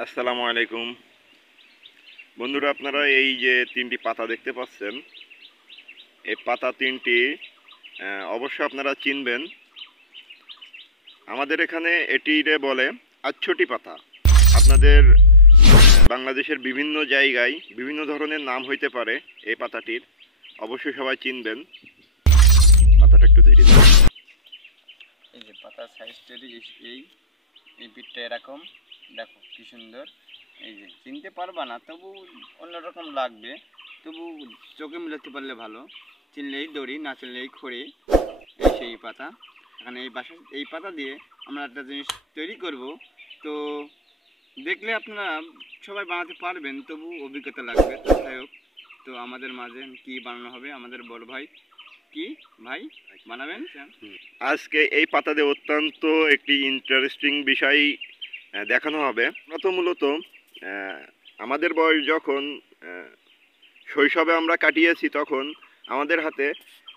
আসসালামু আলাইকুম বন্ধুরা, আপনারা এই যে তিনটি পাতা দেখতে পাচ্ছেন, এই পাতা তিনটি অবশ্যই আপনারা চিনবেন। আমাদের এখানে এটিরে বলে আচ্ছটি পাতা। আপনাদের বাংলাদেশের বিভিন্ন জায়গায় বিভিন্ন ধরনের নাম হইতে পারে এই পাতাটির, অবশ্যই সবাই চিনবেন। পাতাটা একটু ধীরে ধীরে। এই যে পাতার সাইজটা এই এই পিঠটা এরকম, দেখো কি সুন্দর। এই যে চিনতে পারবা না, তবু অন্যরকম লাগবে, তবু চোখে মিলাতে পারলে ভালো। চিনলেই দড়ি, না চিনলেই খড়ি। এই সেই পাতা। এখানে এই পাতা দিয়ে আমরা একটা জিনিস তৈরি করব। তো দেখলে আপনারা সবাই বানাতে পারবেন, তবু অভিজ্ঞতা লাগবে। তো যাই হোক, তো আমাদের মাঝে কি বানানো হবে, আমাদের বড় ভাই কি ভাই বানাবেন। আজকে এই পাতা দিয়ে অত্যন্ত একটি ইন্টারেস্টিং বিষয় দেখানো হবে। মূলত আমাদের বয়স যখন শৈশবে আমরা কাটিয়েছি, তখন আমাদের হাতে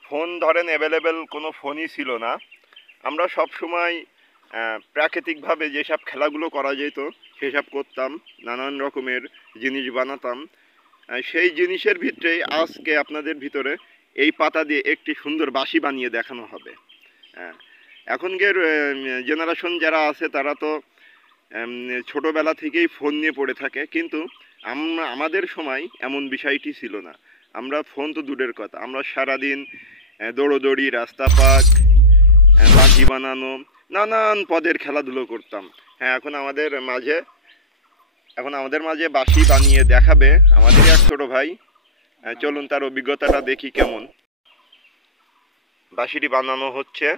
ফোন ধরেন অ্যাভেলেবেল কোনো ফোনই ছিল না। আমরা সব সময় প্রাকৃতিকভাবে যেসব খেলাগুলো করা যেত সেসব করতাম, নানান রকমের জিনিস বানাতাম। সেই জিনিসের ভিতরে আজকে আপনাদের ভিতরে এই পাতা দিয়ে একটি সুন্দর বাঁশি বানিয়ে দেখানো হবে। এখনকার জেনারেশন যারা আছে তারা তো ছোটোবেলা থেকেই ফোন নিয়ে পড়ে থাকে, কিন্তু আমাদের সময় এমন বিষয়টি ছিল না। আমরা ফোন তো দূরের কথা, আমরা সারাদিন দৌড়োদৌড়ি, রাস্তা পাক, বাঁশি বানানো, নানান পদের খেলাধুলো করতাম। এখন আমাদের মাঝে বাঁশি বানিয়ে দেখাবে আমাদের এক ছোট ভাই। চলুন তার অভিজ্ঞতাটা দেখি কেমন। বাঁশিটি বানানো হচ্ছে।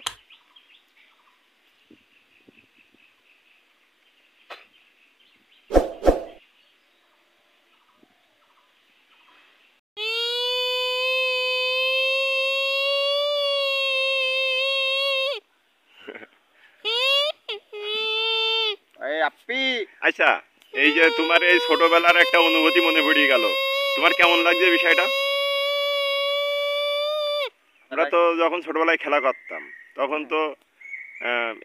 আচ্ছা, এই যে তোমার এই ছোটবেলার একটা অনুভূতি মনে পড়ে গেল, তোমার কেমন লাগছে বিষয়টা? আমরা তো যখন ছোটবেলায় খেলা করতাম তখন তো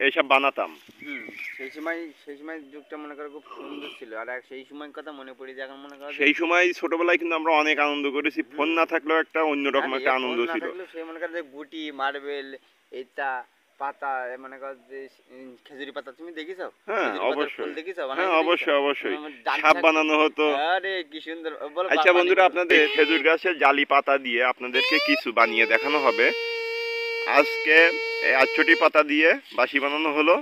এইসব বানাতাম। সেই সময় যুগটা মনে করো খুব সুন্দর ছিল। আর সেই সময়ের কথা মনে পড়ে যায়, এখন মনে করো সেই সময় ছোটবেলায় কিন্তু আমরা অনেক আনন্দ করেছি। ফোন না থাকলেও একটা অন্যরকম একটা আনন্দ ছিল। সেই মনে করো যে গুটি, মার্বেল, এইটা পাতা, মনে করো যে খেজুরি পাতা, তুমি দেখিছো? হ্যাঁ অবশ্যই, হ্যাঁ অবশ্যই অবশ্যই সাপ বানানো হতো। আরে কি সুন্দর। আচ্ছা বন্ধুরা, আপনাদের খেজুর গাছের জালি পাতা দিয়ে আপনাদেরকে কিছু বানিয়ে দেখানো হবে। আজকে এই 8টি পাতা দিয়ে বাঁশি বানানো হলো।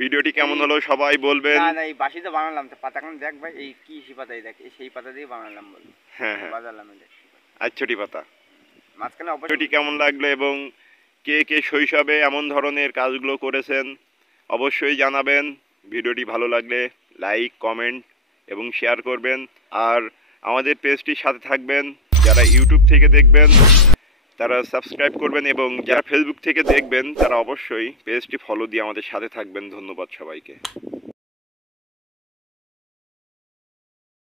ভিডিওটি কেমন হলো সবাই বলবেন। না এই বাঁশি তো বানালাম, তো পাতা কোন দেখ ভাই, এই কি পাতা, এই দেখ, সেই পাতা দিয়ে বানালাম বল। হ্যাঁ হ্যাঁ, বাজালাম এই দেখ 8টি পাতা। মাঝখানে ভিডিওটি কেমন লাগলো এবং কে কে শৈশবে এমন ধরনের কাজগুলো করেছেন অবশ্যই জানাবেন। ভিডিওটি ভালো লাগলে লাইক, কমেন্ট এবং শেয়ার করবেন। আর আমাদের পেজটির সাথে থাকবেন। যারা ইউটিউব থেকে দেখবেন তারা সাবস্ক্রাইব করবেন, এবং যারা ফেসবুক থেকে দেখবেন তারা অবশ্যই পেজটি ফলো দিয়ে আমাদের সাথে থাকবেন। ধন্যবাদ সবাইকে।